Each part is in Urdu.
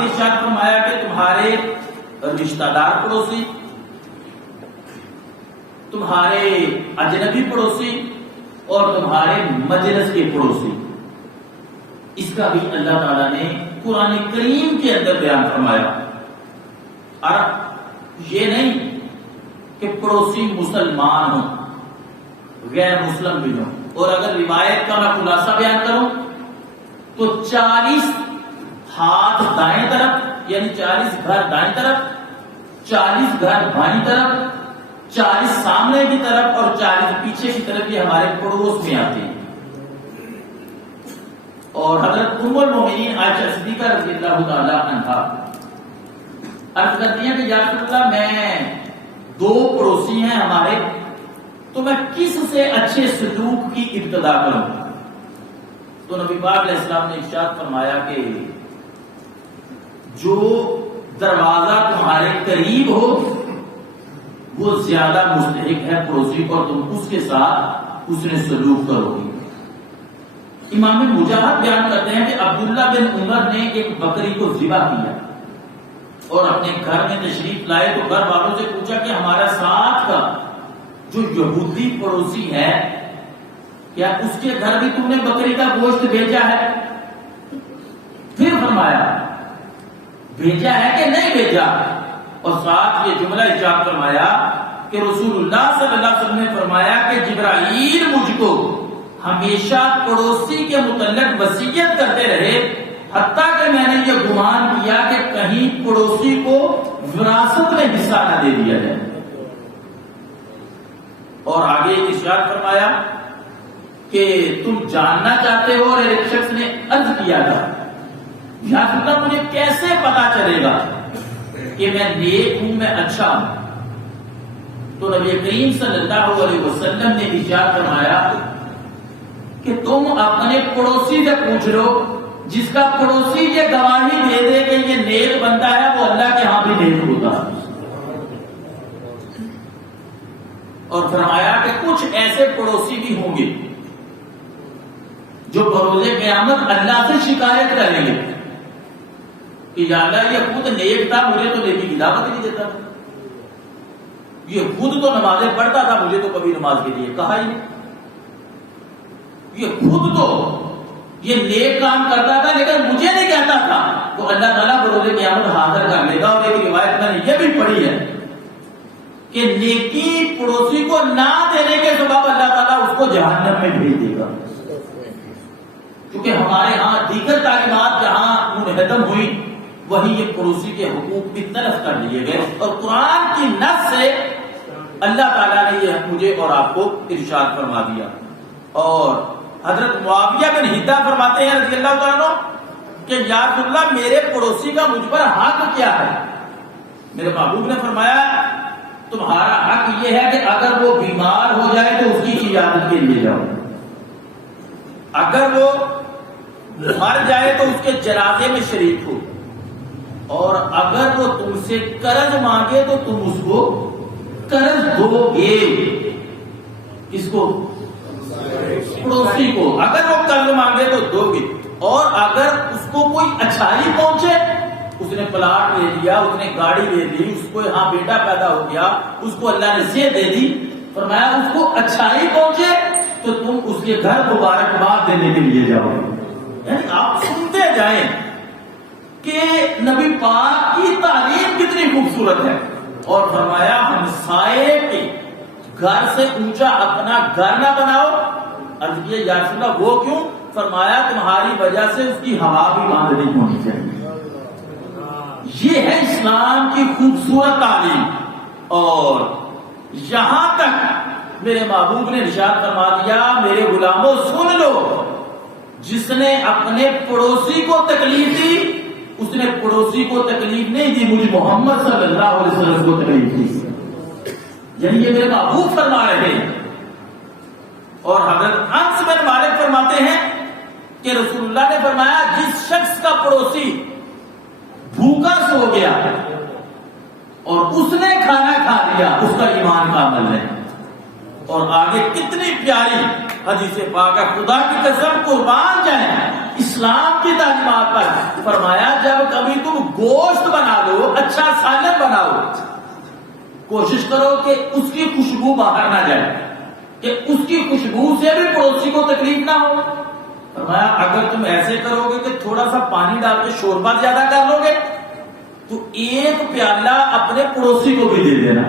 آگے ارشاد فرمایا کہ تمہارے رشتہ دار پڑوسی، تمہارے اجنبی پڑوسی اور تمہارے مجلس کے پڑوسی، اس کا بھی اللہ تعالیٰ نے قرآن کریم کے اندر بیان فرمایا۔ اور یہ نہیں کہ پڑوسی مسلمان ہوں، غیر مسلم بھی ہوں۔ اور اگر روایت کا میں خلاصہ بیان کروں تو 40 ہاتھ دائیں طرف یعنی 40 گھر دائیں طرف، 40 گھر بائیں طرف، 40 سامنے کی طرف اور 40 پیچھے کی طرف، یہ ہمارے پڑوس میں آتے ہیں۔ اور حضرت ام المؤمنین عائشہ صدیقہ رضی اللہ تعالی عنہا عرض کرتی ہیں کہ یا رسول اللہ میں 2 پڑوسی ہیں ہمارے، تو میں کس سے اچھے سلوک کی ابتدا کروں؟ تو نبی پاک علیہ السلام نے ارشاد فرمایا کہ جو دروازہ تمہارے قریب ہو وہ زیادہ مستحق ہے پڑوسی کو، اور تم اس کے ساتھ اس نے سلوک کرو گی۔ امام مجاہد بیان کرتے ہیں کہ عبداللہ بن عمر نے ایک بکری کو ذبح کیا اور اپنے گھر میں تشریف لائے تو گھر والوں سے پوچھا کہ ہمارا ساتھ کا جو یہودی پڑوسی ہے کیا اس کے گھر بھی تم نے بکری کا گوشت بھیجا ہے؟ پھر فرمایا بھیجا ہے کہ نہیں بھیجا، اور ساتھ یہ جملہ ارشاد فرمایا کہ رسول اللہ صلی اللہ علیہ وسلم نے فرمایا کہ جبرائیل مجھ کو ہمیشہ پڑوسی کے متعلق وصیت کرتے رہے، حتیٰ کہ میں نے یہ گمان کیا کہ کہیں پڑوسی کو وراثت میں حصہ نہ دے دیا جائے۔ اور آگے ارشاد فرمایا کہ تم جاننا چاہتے ہو، اور ایک شخص نے عرض کیا تھا یا رسول اللہ مجھے کیسے پتا چلے گا کہ میں نیک ہوں، میں اچھا ہوں؟ تو نبی کریم صلی اللہ علیہ وسلم نے ارشاد فرمایا کہ تم اپنے پڑوسی سے پوچھ لو، جس کا پڑوسی یہ گواہی دے دے کہ یہ نیک بندہ ہے وہ اللہ کے ہاں بھی نیک ہوتا ہے۔ اور فرمایا کہ کچھ ایسے پڑوسی بھی ہوں گے جو بروز قیامت اللہ سے شکایت کریں گے کہ یا اللہ یہ خود نیک تھا، مجھے تو نیکی کی دعوت نہیں دیتا تھا، یہ خود تو نمازیں پڑھتا تھا، مجھے تو کبھی نماز کے لیے کہا ہی نہیں، یہ خود تو یہ نیک کام کرتا تھا لیکن مجھے نہیں کہتا تھا۔ تو اللہ تعالیٰ بروز قیامت حاضر کر لے گا۔ اور ایک روایت میں نے یہ بھی پڑھی ہے کہ نیکی پڑوسی کو نہ دینے کے سبب اللہ تعالیٰ اس کو جہنم میں بھیج دے گا، کیونکہ ہمارے ہاں دیگر تعلیمات جہاں منہدم ہوئی وہیں یہ پڑوسی کے حقوق کی طرف کر لیے گئے، اور قرآن کی نص سے اللہ تعالیٰ نے یہ مجھے اور آپ کو ارشاد فرما دیا۔ اور حضرت معاویہ بن حدہ فرماتے ہیں رضی اللہ تعالیٰ عنہ کہ یا رسول اللہ میرے پڑوسی کا مجھ پر حق کیا ہے؟ میرے محبوب نے فرمایا تمہارا حق یہ ہے کہ اگر وہ بیمار ہو جائے تو اس کی عیادت کے لیے جاؤ، اگر وہ مر جائے تو اس کے جنازے میں شریک ہو، اور اگر وہ تم سے قرض مانگے تو تم اس کو قرض دو گے۔ کس کو؟ پڑوسی کو۔ اگر وہ قرض مانگے تو دو گے، اور اگر اس کو کوئی اچھائی پہنچے، اس نے پلاٹ لے لیا، اس نے گاڑی لے لی، اس کو یہاں بیٹا پیدا ہو گیا، اس کو اللہ نے صحت دے دی، فرمایا اس کو اچھائی پہنچے تو تم اس کے گھر مبارکباد دینے کے لیے جاؤ۔ یعنی آپ سنتے جائیں کہ نبی پاک کی تعلیم کتنی خوبصورت ہے۔ اور فرمایا ہمسائے کے گھر سے اونچا اپنا گھر نہ بناؤ۔ عرض کیا یا رسول اللہ وہ کیوں؟ فرمایا تمہاری وجہ سے اس کی ہوا بھی بند نہیں ہونی چاہیے۔ یہ ہے اسلام کی خوبصورت تعلیم۔ اور یہاں تک میرے محبوب نے ارشاد فرما دیا میرے غلاموں سن لو، جس نے اپنے پڑوسی کو تکلیف دی اس نے پڑوسی کو تکلیف نہیں دی، مجھے محمد صلی اللہ علیہ وسلم کو تکلیف دی۔ یعنی یہ میرے محبوب فرما رہے ہیں۔ اور حضرت انس بن مالک فرماتے ہیں کہ رسول اللہ نے فرمایا جس شخص کا پڑوسی بھوکا سو گیا اور اس نے کھانا کھا لیا اس کا ایمان کامل ہے۔ اور آگے کتنی پیاری حدیث پاک ہے، خدا کی قسم قربان جائیں اسلام کی تعلیمات پر، فرمایا جب کبھی تم گوشت بنا لو، اچھا سالن بناؤ، کوشش کرو کہ اس کی خوشبو باہر نہ جائے، کہ اس کی خوشبو سے بھی پڑوسی کو تکلیف نہ ہو۔ فرمایا اگر تم ایسے کرو گے کہ تھوڑا سا پانی ڈال کے شوربہ زیادہ کر لو گے تو ایک پیالہ اپنے پڑوسی کو بھی دے دینا۔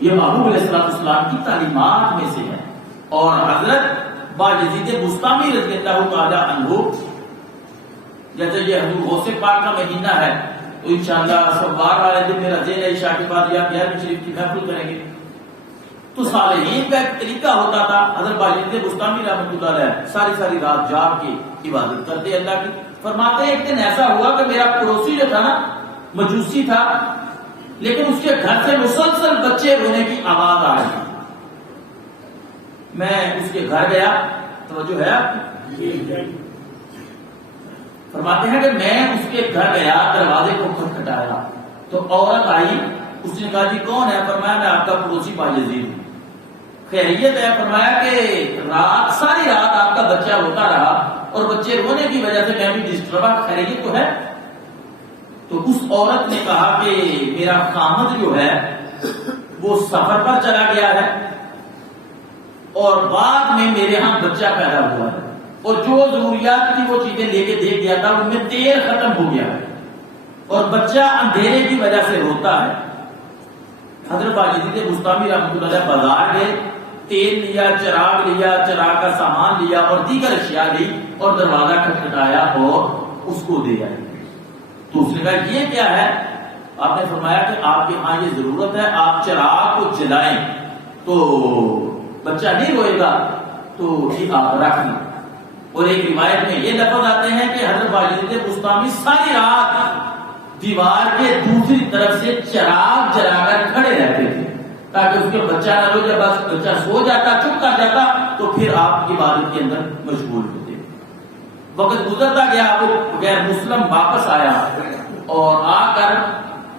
یہ محبوب علیہ السلام کی تعلیمات میں سے ہے۔ اور حضرت باجزید بسطامی رضی اللہ تعالی عنہ، جیسے یہ حضور غوث پاک کا مہینہ ہے تو انشاءاللہ سوار والے دن میرا ذہن ہے عشاء کے بعد یا غیر شریف کی محفل کریں گے، تو صالحین کا ایک طریقہ ہوتا تھا، حضرت باجزید بسطامی رحمۃ اللہ علیہ ساری رات جاگ کے عبادت کرتے اللہ کی۔ فرماتے ایک دن ایسا ہوا کہ میرا پڑوسی جو تھا نا مجوسی تھا، لیکن اس کے گھر سے مسلسل بچے رونے کی آواز آ رہی۔ میں اس کے گھر گیا، توجہ ہے آپ کی؟ فرماتے ہیں کہ میں اس کے گھر گیا، دروازے کو کھٹکھٹایا تو عورت آئی، اس نے کہا جی کون ہے؟ فرمایا میں آپ کا پڑوسی باجزید ہوں۔ خیریت ہے؟ فرمایا کہ ساری رات آپ کا بچہ روتا رہا اور بچے رونے کی وجہ سے میں بھی ڈسٹرب ہوں، خیریت تو ہے؟ تو اس عورت نے کہا کہ میرا خامد جو ہے وہ سفر پر چلا گیا ہے اور بعد میں میرے ہاں بچہ پیدا ہوا ہے، اور جو ضروریات کی وہ چیزیں لے کے دے گیا تھا ان میں تیل ختم ہو گیا ہے اور بچہ اندھیرے کی وجہ سے روتا ہے۔ حضرت باجزید بسطامی رحمۃ اللہ علیہ بازار گئے، تیل لیا، چراغ کا سامان لیا اور دیگر اشیاء لی اور دروازہ کھٹکھٹایا اور اس کو دے آئے۔ تو اس نے کہا یہ کیا ہے؟ آپ نے فرمایا کہ آپ کے ہاں یہ ضرورت ہے، آپ چراغ کو جلائیں تو بچہ نہیں روئے گا، تو یہ آپ رکھ لیں۔ اور ایک روایت میں یہ لفظ آتے ہیں کہ حضرت باجزید بسطامی ساری رات دیوار کے دوسری طرف سے چراغ جلا کر کھڑے رہتے تھے تاکہ اس کے بچہ نہ رو جائے، بس بچہ سو جاتا، چپ کر جاتا تو پھر آپ کی عبادت کے اندر مشغول ہوتے۔ وقت گزرتا گیا، وہ غیر مسلم واپس آیا اور آ کر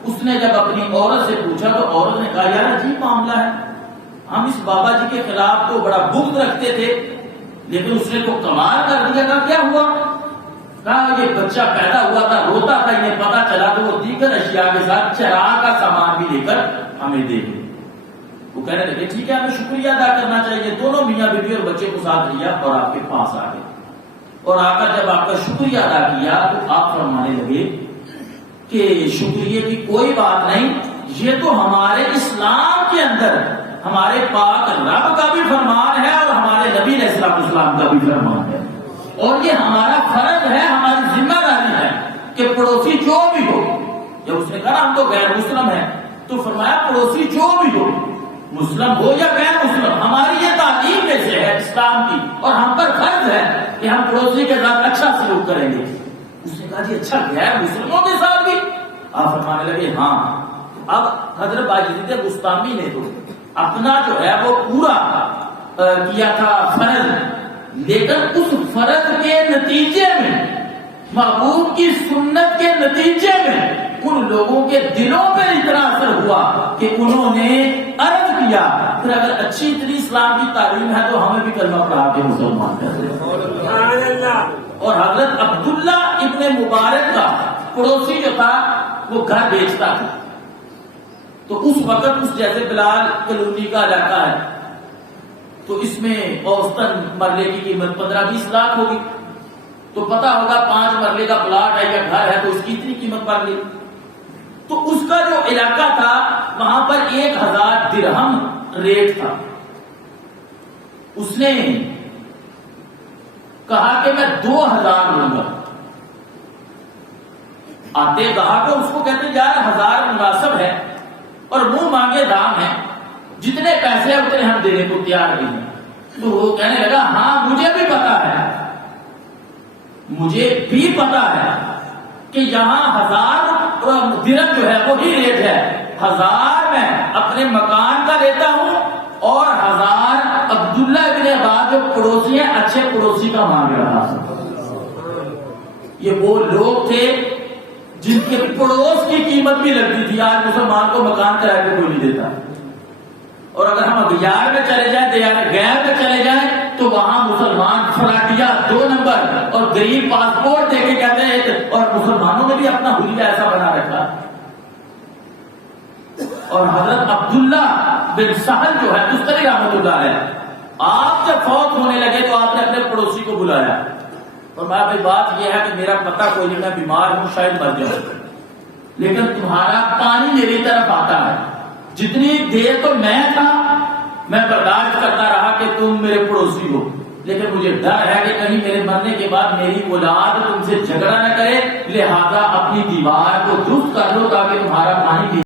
اس نے جب اپنی عورت سے پوچھا تو عورت نے کہا یار عجیب معاملہ ہے، ہم اس بابا جی کے خلاف تو بڑا بغض رکھتے تھے لیکن اس نے تو کمال کر دیا۔ کہا کیا ہوا؟ کہا یہ بچہ پیدا ہوا تھا، روتا تھا، انہیں پتا چلا تو وہ دیگر اشیاء کے ساتھ چراغ کا سامان بھی لے کر ہمیں دے گئے۔ وہ کہنے لگے ٹھیک ہے، ہمیں شکریہ ادا کرنا چاہیے۔ دونوں میاں بیوی اور بچے کو ساتھ لیا اور آپ کے پاس آ گئے، اور آ کر جب آپ کا شکریہ ادا کیا تو آپ فرمانے لگے کہ شکریہ کی کوئی بات نہیں، یہ تو ہمارے اسلام کے اندر ہمارے پاک رب کا بھی فرمان ہے اور ہمارے نبی علیہ السلام کا بھی فرمان ہے، اور یہ ہمارا فرض ہے، ہماری ذمہ داری ہے کہ پڑوسی جو بھی ہو، جب اس نے کہا ہم تو غیر مسلم ہیں تو فرمایا پڑوسی جو بھی ہو، مسلم ہو یا غیر مسلم، ہماری یہ تعلیم میں سے ہے اسلام کی، اور ہم پر فرض ہے کہ ہم پڑوسی کے ساتھ اچھا سلوک کریں گے۔ اس نے کہا جی اچھا غیر مسلموں کے ساتھ بھی؟ آپ فرمانے لگے ہاں۔ اب حضرت باجزید بسطامی نے تو اپنا جو ہے وہ پورا کیا تھا فرض، لیکن اس فرض کے نتیجے میں، محبوب کی سنت کے نتیجے میں ان لوگوں کے دلوں پہ اتنا اثر ہوا کہ انہوں نے عرض کیا پھر اگر اچھی اتنی اسلام کی تعلیم ہے تو ہمیں بھی کلمہ پڑھا کے مسلمان کر دیں۔ اور حضرت عبداللہ ابن مبارک کا پڑوسی جو تھا وہ گھر بیچتا تھا، تو اس وقت اس جیسے بلال کالونی کا علاقہ ہے تو اس میں اوسطاً مرلے کی قیمت 15-20 لاکھ ہوگی، تو پتا ہوگا 5 مرلے کا پلاٹ ہے یا گھر ہے تو اس کی اتنی قیمت پڑ گئی۔ تو اس کا جو علاقہ تھا وہاں پر 1000 درہم ریٹ تھا۔ اس نے کہا کہ میں 2000 لوں گا۔ آتے کہا کہ اس کو کہتے ہیں یار 1000 مناسب ہے اور منہ مانگے دام ہے، جتنے پیسے اتنے ہم دینے کو تیار بھی ہیں۔ تو وہ کہنے لگا ہاں مجھے بھی پتا ہے کہ یہاں 1000 درہم جو ہے وہی ریٹ ہے، 1000 میں اپنے مکان کا لیتا ہوں اور 1000 عبداللہ بن عباس جو پڑوسی ہیں اچھے پڑوسی کا مانگ رہا۔ یہ وہ لوگ تھے جن کے پڑوس کی قیمت بھی لگتی تھی، آج مسلمان کو مکان کرائے کے کوئی نہیں دیتا۔ اور اگر ہم اغیار میں چلے جائیں، دیار غیر میں چلے جائیں، تو وہاں مسلمان فراٹیا 2 نمبر اور غریب پاسپورٹ دے کے کہتے ہیں، اور مسلمانوں نے بھی اپنا حلیہ ایسا بنا رکھا. اور حضرت عبداللہ بن سہل جو ہے تستری رحمۃ اللہ علیہ، آپ جب فوت ہونے لگے تو آپ نے اپنے پڑوسی کو بلایا اور میں بھائی بات یہ ہے کہ میرا پتہ کوئی نہیں، میں بیمار ہوں، شاید مر جاؤں، لیکن تمہارا پانی میری طرف آتا ہے. جتنی دیر تو میں تھا میں برداشت کرتا رہا کہ تم میرے پڑوسی ہو، لیکن مجھے ڈر ہے کہ کہیں میرے مرنے کے بعد میری اولاد تم سے جھگڑا نہ کرے، لہذا اپنی دیوار کو درست کر لو تاکہ تمہارا پانی